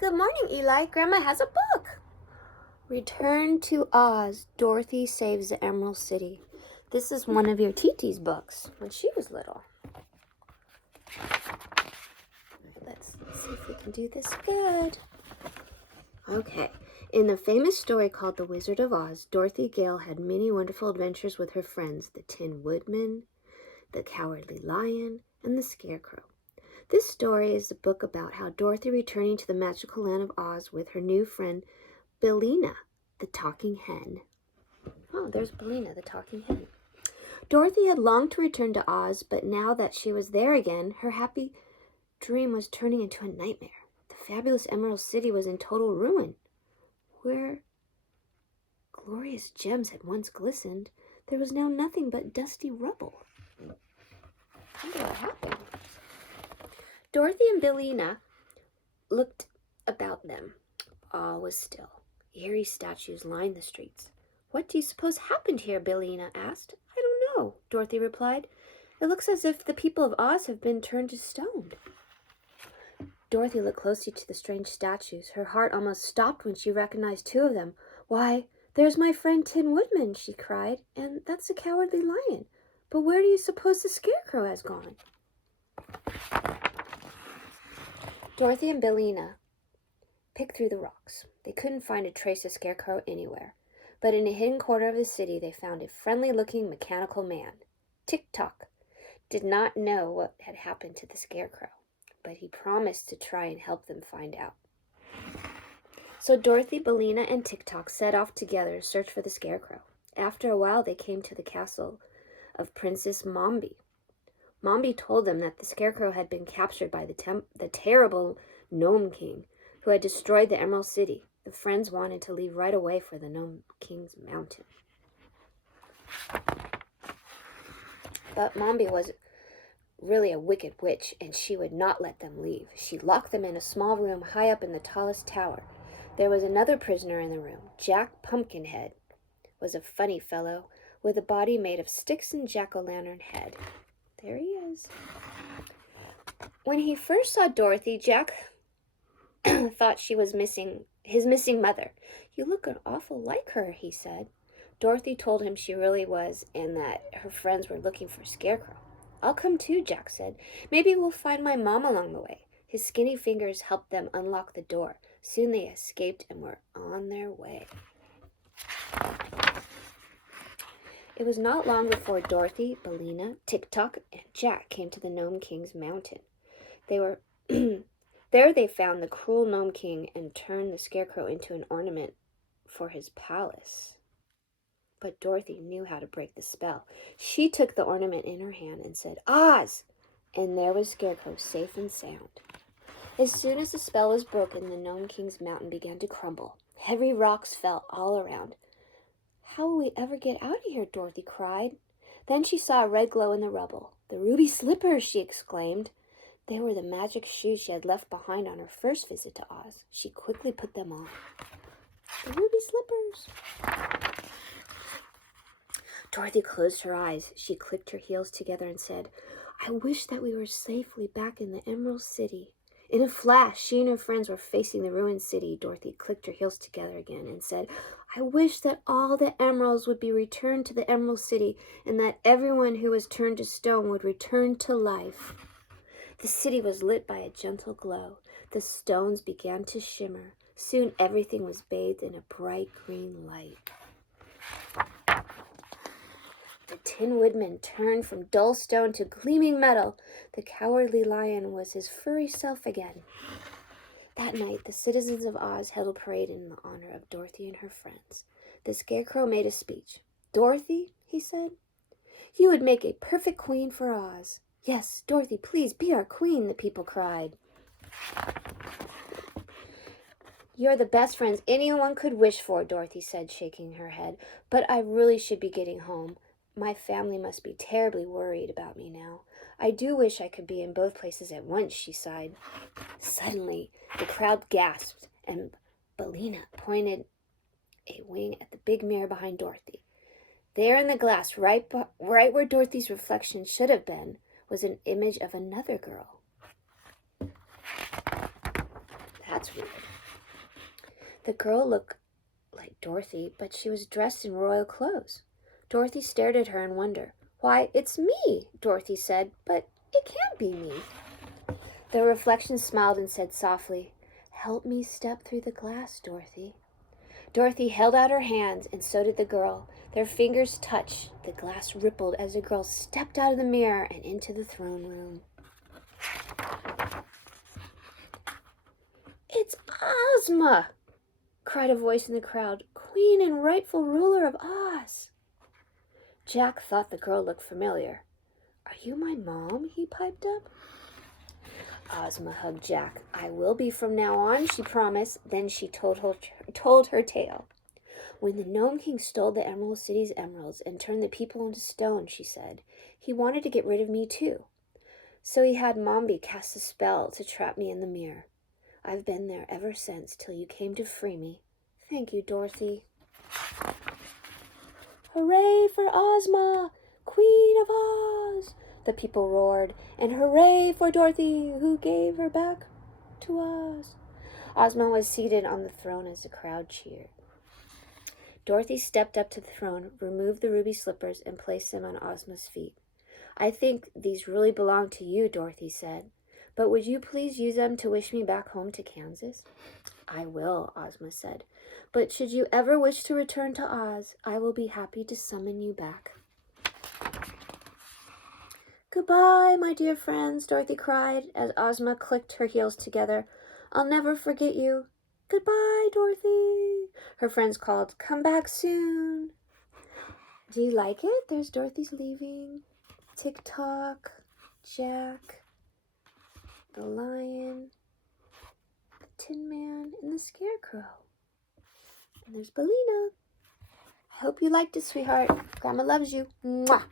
Good morning, Eli. Grandma has a book. Return to Oz. Dorothy Saves the Emerald City. This is one of your Titi's books when she was little. Let's see if we can do this good. Okay. In the famous story called The Wizard of Oz, Dorothy Gale had many wonderful adventures with her friends, the Tin Woodman, the Cowardly Lion, and the Scarecrow. This story is a book about how Dorothy returning to the magical land of Oz with her new friend, Billina, the talking hen. Oh, there's Billina, the talking hen. Dorothy had longed to return to Oz, but now that she was there again, her happy dream was turning into a nightmare. The fabulous Emerald City was in total ruin. Where glorious gems had once glistened, there was now nothing but dusty rubble. I wonder what happened. Dorothy and Billina looked about them. All was still. Eerie statues lined the streets. What do you suppose happened here? Billina asked. I don't know, Dorothy replied. It looks as if the people of Oz have been turned to stone. Dorothy looked closely to the strange statues. Her heart almost stopped when she recognized two of them. Why, there's my friend Tin Woodman, she cried, and that's the Cowardly Lion. But where do you suppose the Scarecrow has gone? Dorothy and Billina picked through the rocks. They couldn't find a trace of Scarecrow anywhere, but in a hidden corner of the city they found a friendly-looking mechanical man. Tick-Tock did not know what had happened to the Scarecrow, but he promised to try and help them find out. So Dorothy, Billina, and Tick-Tock set off together to search for the Scarecrow. After a while they came to the castle of Princess Mombi. Mombi told them that the Scarecrow had been captured by the terrible Gnome King, who had destroyed the Emerald City. The friends wanted to leave right away for the Gnome King's mountain. But Mombi was really a wicked witch, and she would not let them leave. She locked them in a small room high up in the tallest tower. There was another prisoner in the room. Jack Pumpkinhead was a funny fellow with a body made of sticks and jack-o'-lantern head. There he is. When he first saw Dorothy, Jack thought she was his missing mother. You look an awful like her, he said. Dorothy told him she really was, and that her friends were looking for Scarecrow. I'll come too, Jack said. Maybe we'll find my mom along the way. His skinny fingers helped them unlock the door. Soon they escaped and were on their way. It was not long before Dorothy, Billina, Tick-Tock, and Jack came to the Gnome King's mountain. There they found the cruel Gnome King and turned the Scarecrow into an ornament for his palace. But Dorothy knew how to break the spell. She took the ornament in her hand and said, Oz! And there was Scarecrow, safe and sound. As soon as the spell was broken, the Gnome King's mountain began to crumble. Heavy rocks fell all around. How will we ever get out of here? Dorothy cried. Then she saw a red glow in the rubble. The ruby slippers, she exclaimed. They were the magic shoes she had left behind on her first visit to Oz. She quickly put them on. The ruby slippers. Dorothy closed her eyes. She clicked her heels together and said, I wish that we were safely back in the Emerald City. In a flash, she and her friends were facing the ruined city. Dorothy clicked her heels together again and said, I wish that all the emeralds would be returned to the Emerald City and that everyone who was turned to stone would return to life. The city was lit by a gentle glow. The stones began to shimmer. Soon everything was bathed in a bright green light. The Tin Woodman turned from dull stone to gleaming metal. The Cowardly Lion was his furry self again. That night, the citizens of Oz held a parade in the honor of Dorothy and her friends. The Scarecrow made a speech. Dorothy, he said, you would make a perfect queen for Oz. Yes, Dorothy, please be our queen, the people cried. You're the best friends anyone could wish for, Dorothy said, shaking her head. But I really should be getting home. My family must be terribly worried about me now. I do wish I could be in both places at once, she sighed. Suddenly, the crowd gasped, and Billina pointed a wing at the big mirror behind Dorothy. There in the glass, right where Dorothy's reflection should have been, was an image of another girl. That's weird. The girl looked like Dorothy, but she was dressed in royal clothes. Dorothy stared at her in wonder. "Why, it's me," Dorothy said, "but it can't be me." The reflection smiled and said softly, "Help me step through the glass, Dorothy." Dorothy held out her hands, and so did the girl. Their fingers touched. The glass rippled as the girl stepped out of the mirror and into the throne room. "It's Ozma!" cried a voice in the crowd. "Queen and rightful ruler of Oz." Jack thought the girl looked familiar. "Are you my mom?" he piped up. Ozma hugged Jack. "I will be from now on," she promised. Then she told her tale. "When the Gnome King stole the Emerald City's emeralds and turned the people into stone," she said, "he wanted to get rid of me too. So he had Mombi cast a spell to trap me in the mirror. I've been there ever since till you came to free me. Thank you, Dorothy." "Hooray for Ozma, Queen of Oz!" the people roared, and hooray for Dorothy, who gave her back to Oz. Ozma was seated on the throne as the crowd cheered. Dorothy stepped up to the throne, removed the ruby slippers, and placed them on Ozma's feet. "I think these really belong to you," Dorothy said. "But would you please use them to wish me back home to Kansas?" "I will," Ozma said. "But should you ever wish to return to Oz, I will be happy to summon you back." "Goodbye, my dear friends," Dorothy cried as Ozma clicked her heels together. "I'll never forget you." "Goodbye, Dorothy," her friends called. "Come back soon." Do you like it? There's Dorothy's leaving. Tick-tock, Jack, the lion, the Tin Man, and the Scarecrow. And there's Bellina. I hope you liked it, sweetheart. Grandma loves you. Mwah!